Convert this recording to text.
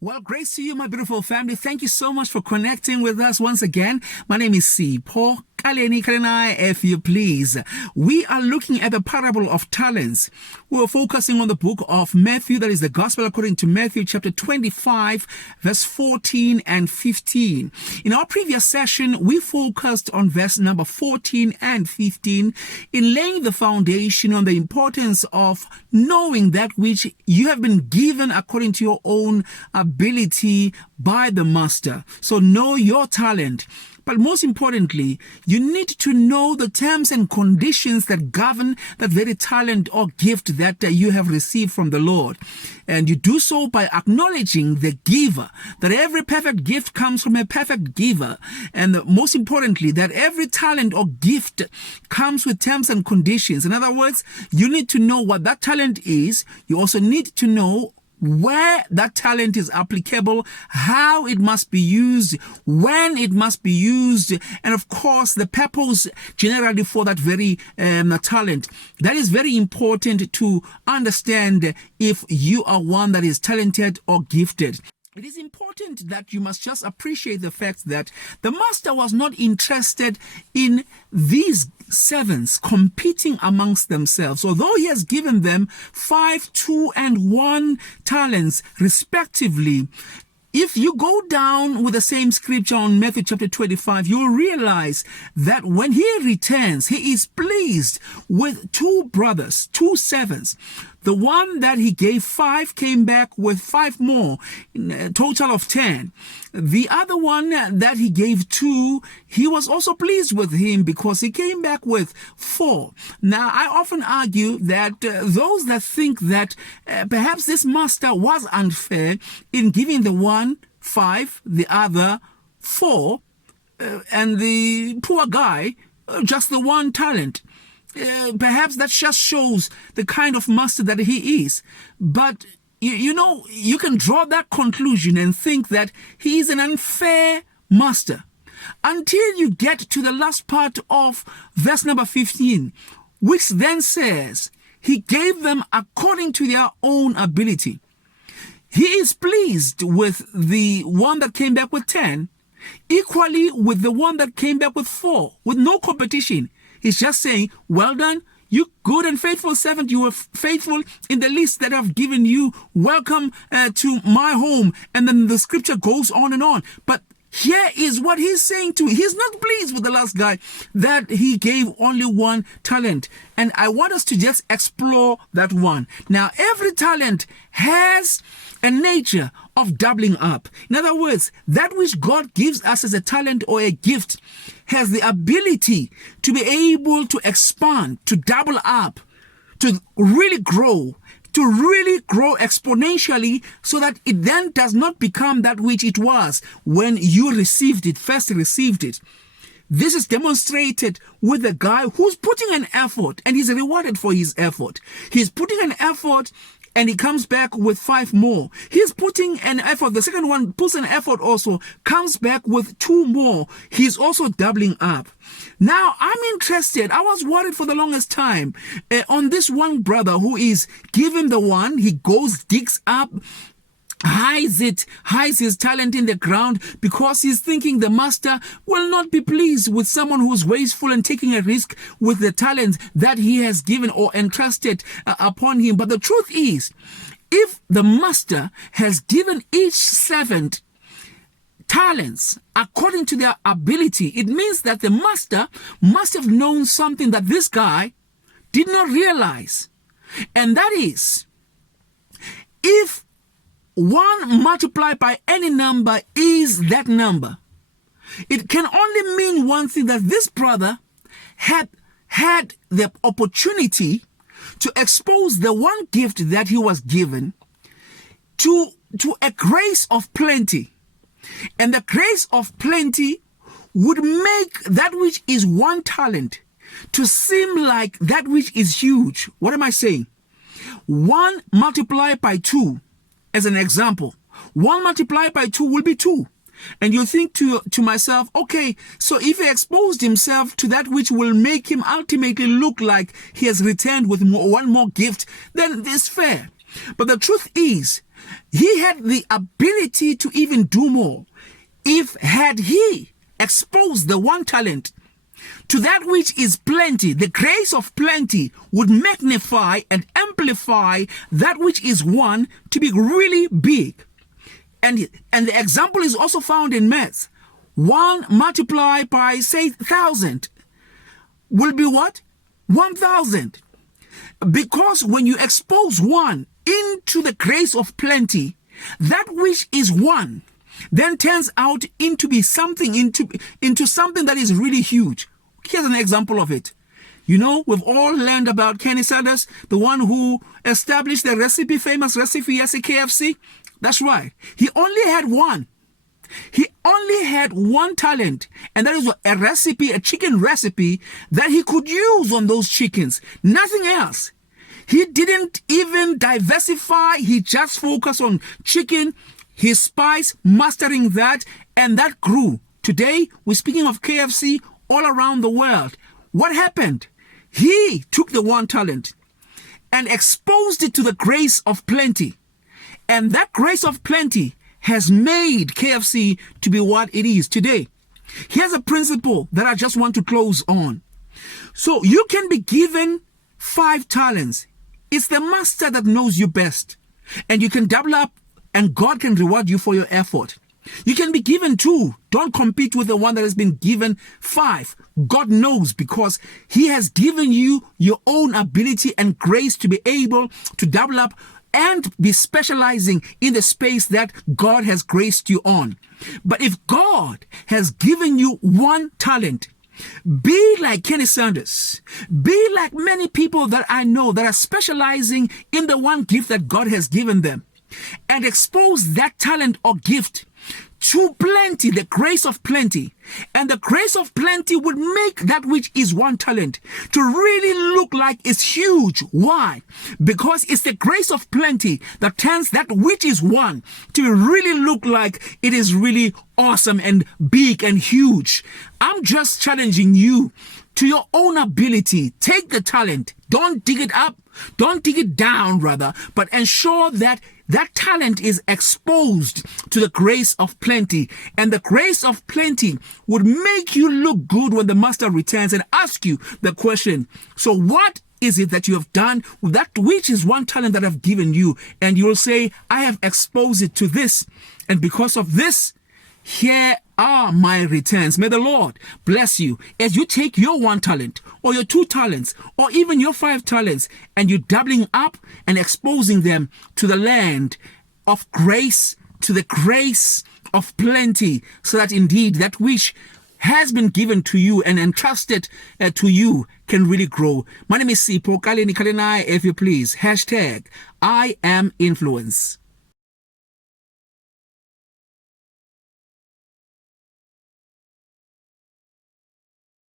Well, grace to you, my beautiful family. Thank you so much for connecting with us once again. My name is Sipho Kaleni, if you please. We are looking at the parable of talents. We're focusing on the book of Matthew, that is the Gospel according to Matthew chapter 25, verse 14 and 15. In our previous session, we focused on verse number 14 and 15 in laying the foundation on the importance of knowing that which you have been given according to your own ability by the Master. So know your talent. But most importantly, you need to know the terms and conditions that govern that very talent or gift that you have received from the Lord. And you do so by acknowledging the giver, that every perfect gift comes from a perfect giver. And most importantly, that every talent or gift comes with terms and conditions. In other words, you need to know what that talent is. You also need to know where that talent is applicable, how it must be used, when it must be used, and of course the purpose generally for that very talent. That is very important to understand if you are one that is talented or gifted. It is important that you must just appreciate the fact that the Master was not interested in these servants competing amongst themselves. Although he has given them 5, 2, and 1 talents respectively, if you go down with the same scripture on Matthew chapter 25, you'll realize that when he returns, he is pleased with 2 brothers, 2 servants. The one that he gave 5 came back with 5 more, a total of 10. The other one that he gave 2, he was also pleased with him because he came back with 4. Now, I often argue that those that think that perhaps this master was unfair in giving the one 5, the other 4, and the poor guy just the 1 talent. Perhaps that just shows the kind of master that he is. But, you can draw that conclusion and think that he is an unfair master until you get to the last part of verse number 15, which then says, he gave them according to their own ability. He is pleased with the one that came back with 10, equally with the one that came back with 4, with no competition. He's just saying, well done, you good and faithful servant. You were faithful in the least that I've given you. Welcome to my home. And then the scripture goes on and on. But here is what he's saying to. He's not pleased with the last guy that he gave only 1 talent. And I want us to just explore that one. Now, every talent has a nature of doubling up. In other words, that which God gives us as a talent or a gift has the ability to be able to expand, to double up, to really grow exponentially, so that it then does not become that which it was when you first received it. This is demonstrated with the guy who's putting an effort and he's rewarded for his effort. He's putting an effort and he comes back with 5 more. He's putting an effort. The second one puts an effort also, comes back with 2 more. He's also doubling up. Now, I'm interested. I was worried for the longest time on this one brother who is given the one. He goes, digs up, hides his talent in the ground because he's thinking the master will not be pleased with someone who's wasteful and taking a risk with the talent that he has given or entrusted upon him. But the truth is, if the master has given each servant talents according to their ability, it means that the master must have known something that this guy did not realize. And that is, if 1 multiplied by any number is that number, it can only mean one thing, that this brother had the opportunity to expose the one gift that he was given to a grace of plenty. And the grace of plenty would make that which is 1 talent to seem like that which is huge. What am I saying? 1 multiplied by 2, as an example. 1 multiplied by 2 will be 2. And you think to myself, okay, so if he exposed himself to that which will make him ultimately look like he has returned with 1 more gift, then it's fair. But the truth is, he had the ability to even do more. Had he exposed the one talent to that which is plenty, the grace of plenty would magnify and amplify that which is one to be really big. And the example is also found in maths. 1 multiplied by, say, 1,000 will be what? 1,000. Because when you expose one into the grace of plenty, that which is one then turns out into something that is really huge. Here's an example of it. You know, we've all learned about Kenny Sanders, the one who established the famous recipe as a KFC. That's right. He only had one. He only had one talent, and that is a chicken recipe that he could use on those chickens. Nothing else. He didn't even diversify. He just focused on chicken, his spice, mastering that, and that grew. Today, we're speaking of KFC all around the world. What happened? He took the one talent and exposed it to the grace of plenty. And that grace of plenty has made KFC to be what it is today. Here's a principle that I just want to close on. So you can be given 5 talents. It's the master that knows you best. And you can double up and God can reward you for your effort. You can be given 2. Don't compete with the one that has been given 5. God knows, because he has given you your own ability and grace to be able to double up and be specializing in the space that God has graced you on. But if God has given you one talent, be like Kenny Sanders. Be like many people that I know that are specializing in the one gift that God has given them, and expose that talent or gift to plenty, the grace of plenty. And the grace of plenty would make that which is one talent to really look like it's huge. Why? Because it's the grace of plenty that turns that which is one to really look like it is really awesome and big and huge. I'm just challenging you to your own ability. Take the talent. Don't dig it up. Don't dig it down, rather, but ensure that that talent is exposed to the grace of plenty. And the grace of plenty would make you look good when the master returns and ask you the question, so what is it that you have done with that which is one talent that I've given you? And you'll say, I have exposed it to this. And because of this, here are my returns. May the Lord bless you as you take your one talent or your 2 talents or even your 5 talents and you're doubling up and exposing them to the land of grace, to the grace of plenty, so that indeed that which has been given to you and entrusted to you can really grow. My name is Sipho Kaleni, if you please. #I am influence.